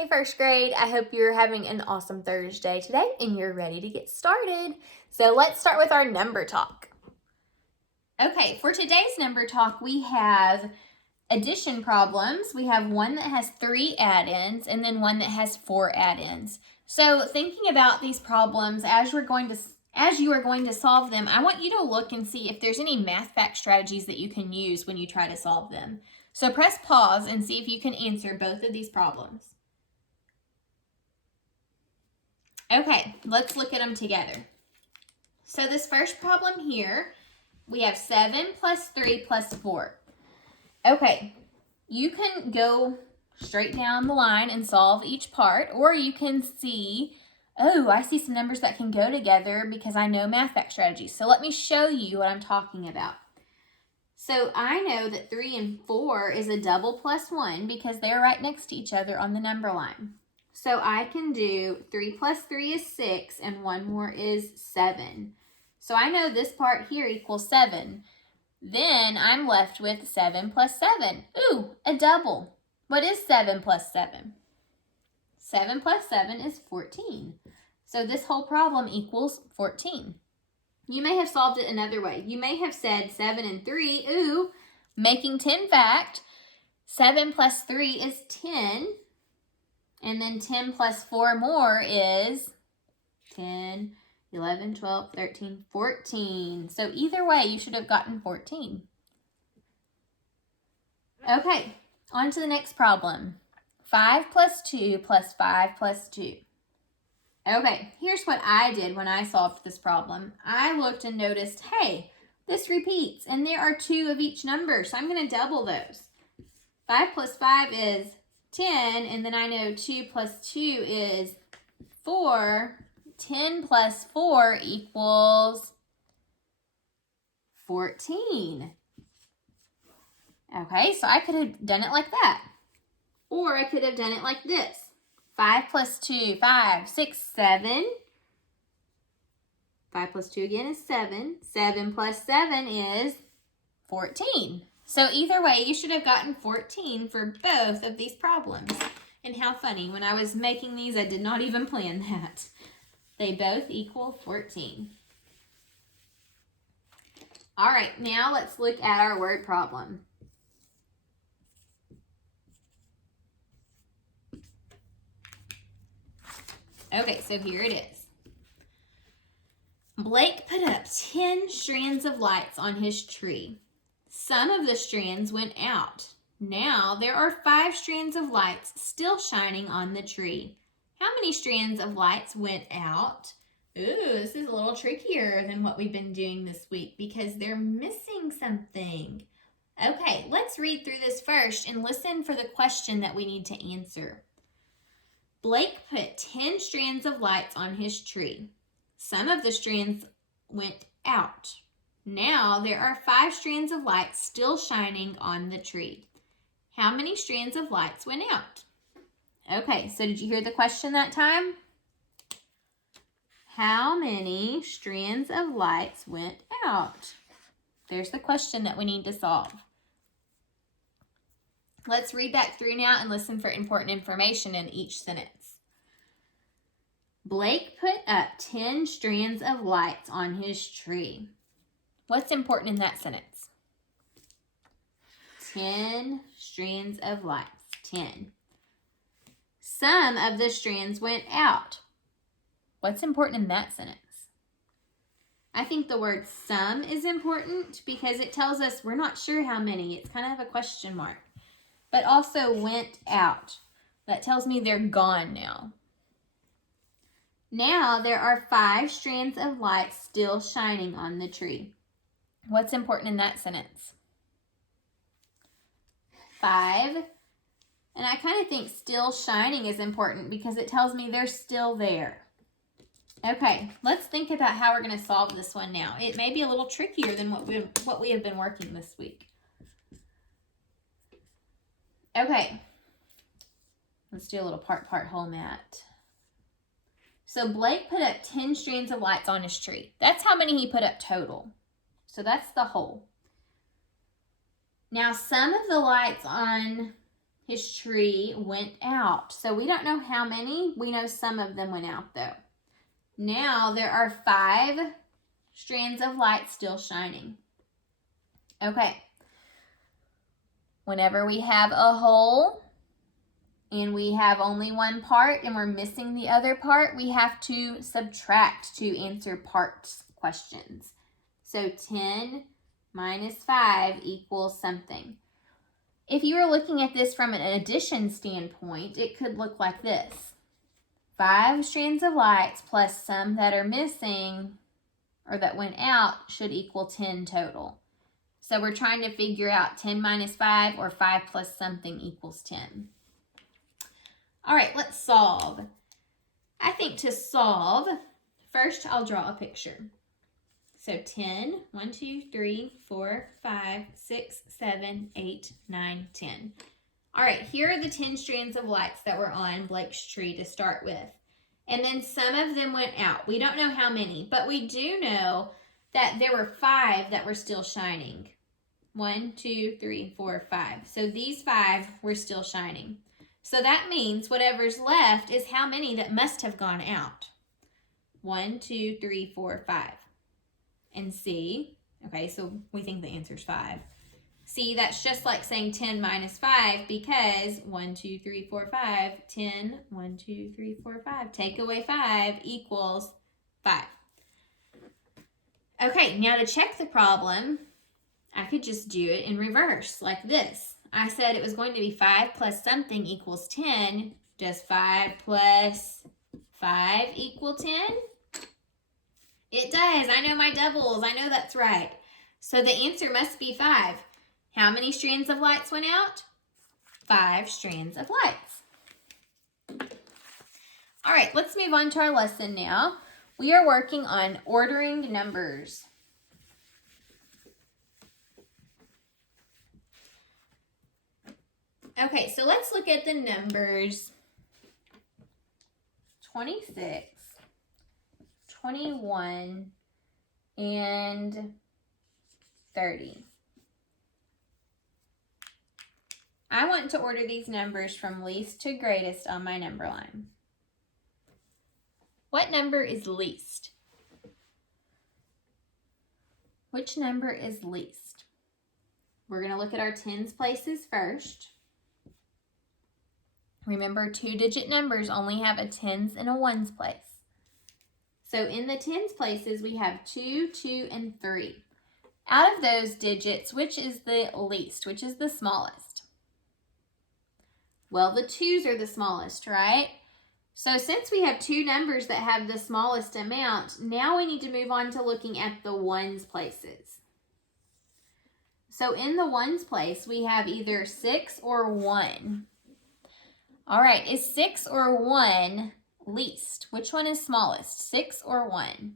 Hey first grade, I hope you're having an awesome Thursday today and you're ready to get started. So let's start with our number talk. Okay, for today's number talk, we have addition problems. We have one that has 3 add-ins and then one that has 4 add-ins. So thinking about these problems as you are going to solve them, I want you to look and see if there's any math fact strategies that you can use when you try to solve them. So press pause and see if you can answer both of these problems. Okay, let's look at them together. So this first problem here, we have 7 plus 3 plus 4. Okay, you can go straight down the line and solve each part, or you can see, oh, I see some numbers that can go together because I know math fact strategies. So let me show you what I'm talking about. So I know that 3 and 4 is a double plus 1 because they're right next to each other on the number line. So I can do 3 plus 3 is 6 and 1 more is 7. So I know this part here equals 7. Then I'm left with 7 plus 7. Ooh, a double. What is 7 plus 7? 7 plus 7 is 14. So this whole problem equals 14. You may have solved it another way. You may have said 7 and 3, ooh, making 10 fact. 7 plus 3 is 10. And then 10 plus 4 more is 10, 11, 12, 13, 14. So either way, you should have gotten 14. Okay, on to the next problem. 5 plus 2 plus 5 plus 2. Okay, here's what I did when I solved this problem. I looked and noticed, hey, this repeats, and there are 2 of each number, so I'm going to double those. 5 plus 5 is 10, and then I know 2 plus 2 is 4. 10 plus 4 equals 14. Okay, so I could have done it like that. Or I could have done it like this. 5 plus 2, 5, 6, 7. 5 plus 2 again is 7. 7 plus 7 is 14. So either way, you should have gotten 14 for both of these problems. And how funny, when I was making these, I did not even plan that. They both equal 14. All right, now let's look at our word problem. Okay, so here it is. Blake put up 10 strands of lights on his tree. Some of the strands went out. Now there are 5 strands of lights still shining on the tree. How many strands of lights went out? Ooh, this is a little trickier than what we've been doing this week because they're missing something. Okay, let's read through this first and listen for the question that we need to answer. Blake put 10 strands of lights on his tree. Some of the strands went out. Now there are 5 strands of lights still shining on the tree. How many strands of lights went out? Okay, so did you hear the question that time? How many strands of lights went out? There's the question that we need to solve. Let's read back through now and listen for important information in each sentence. Blake put up 10 strands of lights on his tree. What's important in that sentence? 10 strands of lights. 10. Some of the strands went out. What's important in that sentence? I think the word some is important because it tells us we're not sure how many. It's kind of a question mark. But also went out. That tells me they're gone now. Now there are 5 strands of lights still shining on the tree. What's important in that sentence? 5. And I kind of think still shining is important because it tells me they're still there. Okay, let's think about how we're going to solve this one now. It may be a little trickier than what we have been working this week. Okay, let's do a little part whole mat. So Blake put up 10 strands of lights on his tree. That's how many he put up total. So that's the whole. Now some of the lights on his tree went out. So we don't know how many. We know some of them went out though. Now there are 5 strands of light still shining. Okay. Whenever we have a hole and we have only one part and we're missing the other part, we have to subtract to answer parts questions. So 10 minus 5 equals something. If you were looking at this from an addition standpoint, it could look like this. 5 strands of lights plus some that are missing or that went out should equal 10 total. So we're trying to figure out 10 minus 5 or 5 plus something equals 10. All right, let's solve. I think to solve, first I'll draw a picture. So 10, 1, 2, 3, 4, 5, 6, 7, 8, 9, 10. All right, here are the 10 strands of lights that were on Blake's tree to start with. And then some of them went out. We don't know how many, but we do know that there were 5 that were still shining. 1, 2, 3, 4, 5. So these 5 were still shining. So that means whatever's left is how many that must have gone out. 1, 2, 3, 4, 5. And C, okay, so we think the answer is 5. See, that's just like saying 10 minus 5 because 1, 2, 3, 4, 5, 10, 1, 2, 3, 4, 5. Take away 5 equals 5. Okay, now to check the problem, I could just do it in reverse like this. I said it was going to be 5 plus something equals 10. Does 5 plus 5 equal 10? It does. I know my doubles. I know that's right. So the answer must be 5. How many strands of lights went out? 5 strands of lights. All right, let's move on to our lesson now. We are working on ordering numbers. Okay, so let's look at the numbers 26, 21, and 30. I want to order these numbers from least to greatest on my number line. What number is least? Which number is least? We're going to look at our tens places first. Remember, 2-digit numbers only have a tens and a ones place. So in the tens places, we have 2, 2, and 3. Out of those digits, which is the least? Which is the smallest? Well, the 2s are the smallest, right? So since we have 2 numbers that have the smallest amount, now we need to move on to looking at the ones places. So in the ones place, we have either 6 or 1. All right, is 6 or 1 least? Which one is smallest, 6 or 1?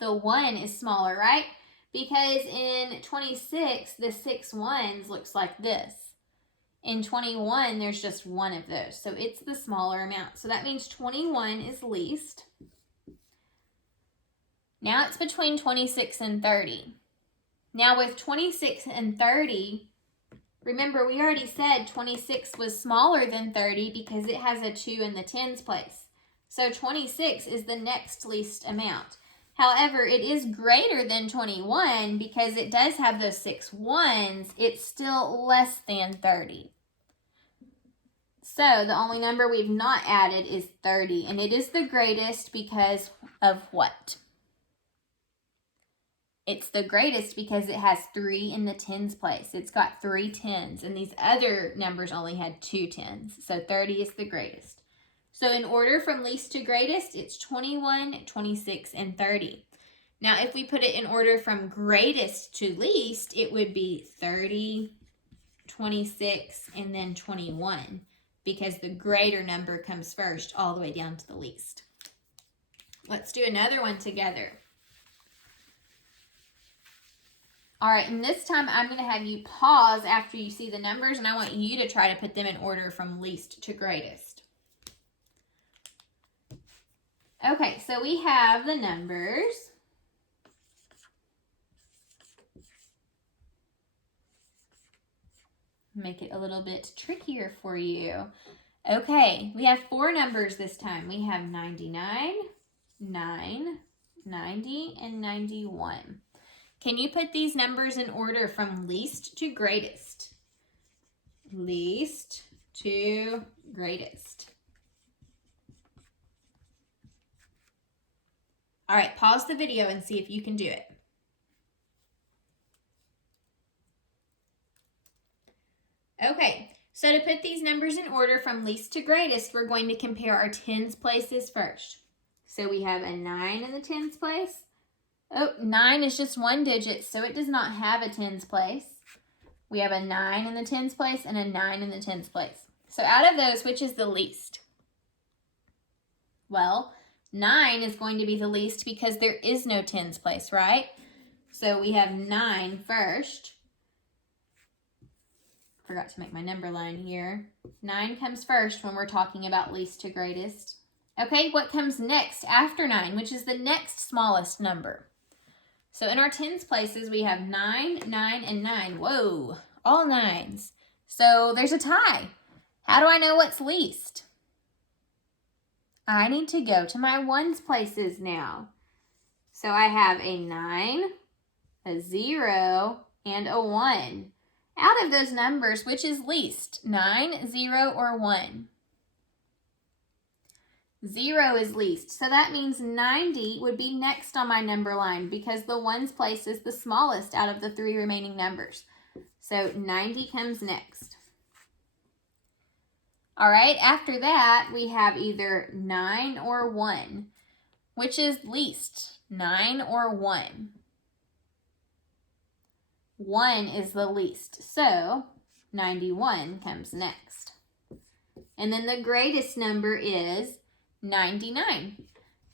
The 1 is smaller, right? Because in 26, the 6 ones looks like this. In 21, there's just one of those. So it's the smaller amount. So that means 21 is least. Now it's between 26 and 30. Now with 26 and 30, remember we already said 26 was smaller than 30 because it has a 2 in the tens place. So 26 is the next least amount. However, it is greater than 21 because it does have those 6 ones. It's still less than 30. So the only number we've not added is 30, and it is the greatest because of what? It's the greatest because it has 3 in the tens place. It's got 3 tens, and these other numbers only had 2 tens. So 30 is the greatest. So in order from least to greatest, it's 21, 26, and 30. Now, if we put it in order from greatest to least, it would be 30, 26, and then 21, because the greater number comes first all the way down to the least. Let's do another one together. All right, and this time I'm going to have you pause after you see the numbers, and I want you to try to put them in order from least to greatest. Okay, so we have the numbers make it a little bit trickier for you. Okay, we have 4 numbers this time. We have 99, 9, 90, and 91. Can you put these numbers in order from least to greatest? Least to greatest. All right, pause the video and see if you can do it. Okay, so to put these numbers in order from least to greatest, we're going to compare our tens places first. So we have a 9 in the tens place. Oh, 9 is just 1 digit, so it does not have a tens place. We have a 9 in the tens place and a 9 in the tens place. So out of those, which is the least? Well, 9 is going to be the least because there is no tens place, right? So we have 9 first. Forgot to make my number line here. 9 comes first when we're talking about least to greatest. Okay, what comes next after 9, which is the next smallest number? So in our tens places, we have 9, 9, and 9. Whoa, all 9s. So there's a tie. How do I know what's least? I need to go to my ones places now. So I have a 9, a 0, and a 1. Out of those numbers, which is least? 9, 0, or 1? 0 is least. So that means 90 would be next on my number line because the ones place is the smallest out of the 3 remaining numbers. So 90 comes next. All right, after that, we have either 9 or 1. Which is least? 9 or 1? 1 is the least, so 91 comes next. And then the greatest number is 99,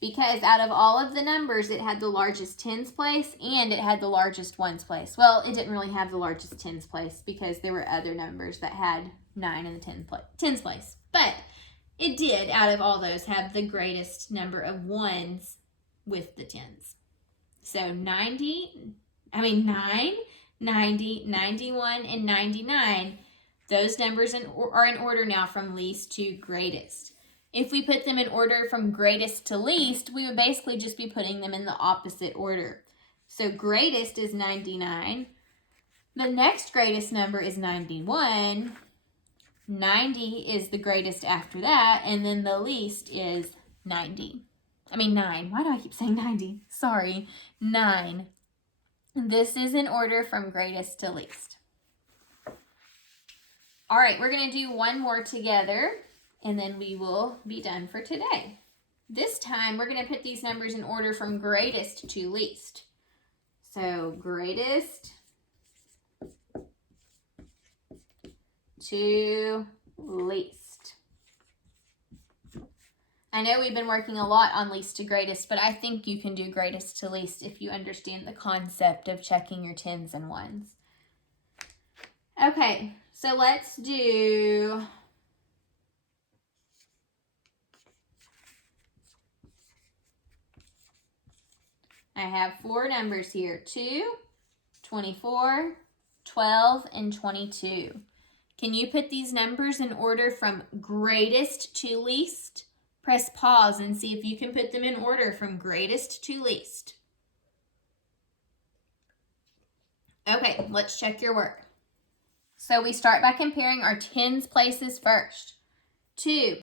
because out of all of the numbers, it had the largest tens place and it had the largest ones place. Well, it didn't really have the largest tens place because there were other numbers that had 9 in the tens place. But it did, out of all those, have the greatest number of ones with the tens. So 9, 90, 91, and 99, those numbers are in order now from least to greatest. If we put them in order from greatest to least, we would basically just be putting them in the opposite order. So greatest is 99. The next greatest number is 91. 90 is the greatest after that, and then the least is 9. Why do I keep saying 90? Sorry, 9. This is in order from greatest to least. All right, we're going to do one more together, and then we will be done for today. This time, we're going to put these numbers in order from greatest to least. So, greatest to least. I know we've been working a lot on least to greatest, but I think you can do greatest to least if you understand the concept of checking your tens and ones. Okay, so let's do I have 4 numbers here, 2, 24, 12, and 22. Can you put these numbers in order from greatest to least? Press pause and see if you can put them in order from greatest to least. Okay, let's check your work. So we start by comparing our tens places first. 2